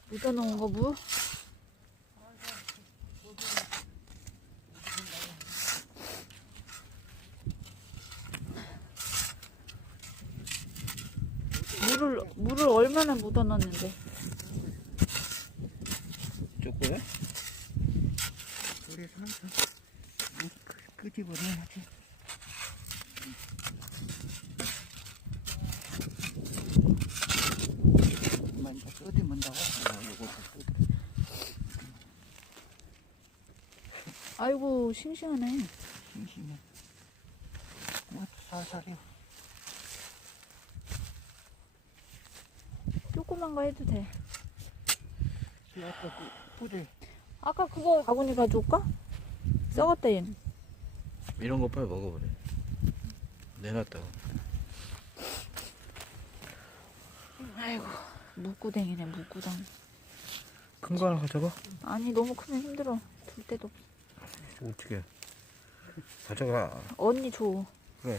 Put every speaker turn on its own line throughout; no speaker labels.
묻어놓은 거 무? 물을 얼마나 묻어놨는데?
쪼꼬야? 그래서는 끄집어내야지. 먼저 끄집은다고.
아이고 싱싱하네.
싱싱해. 살살이요.
조그만 거 해도 돼.
아까 그 뿌리.
아까 그거 바구니 가져올까? 썩었다 얘는.
이런 거 빨리 먹어버려. 내놨다가.
아이고 묵구댕이네 묵구덩.
큰 거 하나 가져가?
아니 너무 크면 힘들어. 둘 때도 없어.
어떻게? 가져가.
언니 줘.
그래.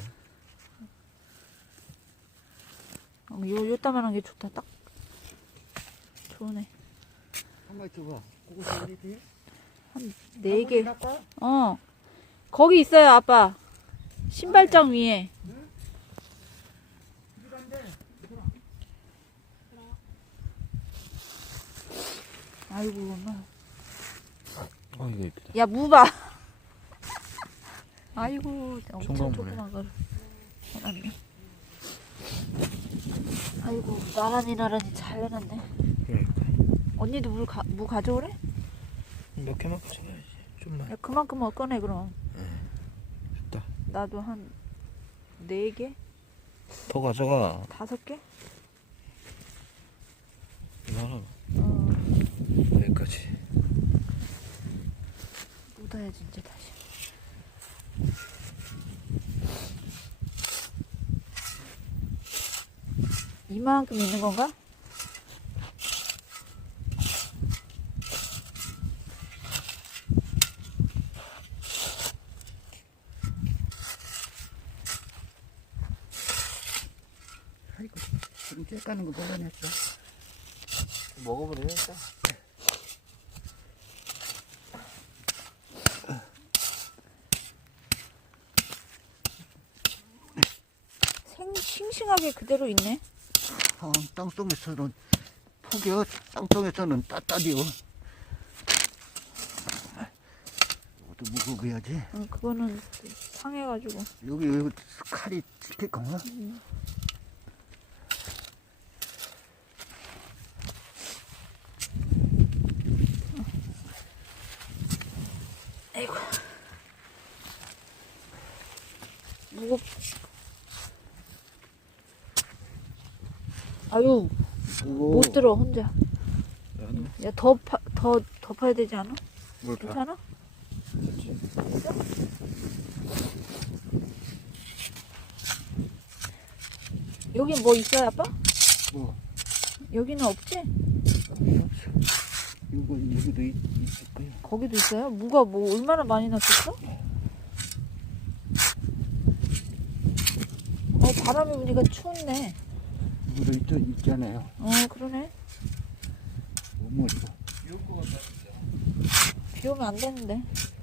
요따만한 게 좋다. 딱 좋네.
한 마리 줘봐. 그거 어디 돼?
한 4개. 어. 거기 있어요, 아빠. 신발장 위에. 아이고, 엄마.
이거 이쁘다.
야, 무 봐. 아이고, 엄청
총각무네.
조그만 걸 해놨네. 아이고, 나란히 잘 해놨네.
그러니까.
언니도 무 가져오래?
몇 개만 가져가야지. 좀만.
야, 그만큼만 꺼내, 그럼.
됐다.
나도 한 4개?
더 가져가.
5개?
이거 하나.
어,
여기까지.
묻어야지, 이제 다시. 이만큼 있는 건가?
아이고, 지금 쬐까는 거 먹어냈어.
먹어버려, 일단.
싱싱하게 그대로 있네.
땅속에서는 폭이요. 땅속에서는 따따디요. 이것도 먹어봐야지.
그거는 상해가지고.
여기 칼이 찍힐까나?
아이고. 무겁. 아유, 못 들어, 혼자. 야, 더 파야 되지 않아?
뭘 봐?
괜찮아?
그렇지.
여기 뭐 있어요, 아빠?
뭐?
여기는 없지?
여기도 있을 거야.
거기도 있어요? 무가 뭐 얼마나 많이 났었어? 바람이 부니까 추운데.
물도 있잖아요.
그러네.
뭐 이거.
비 오면 안 되는데.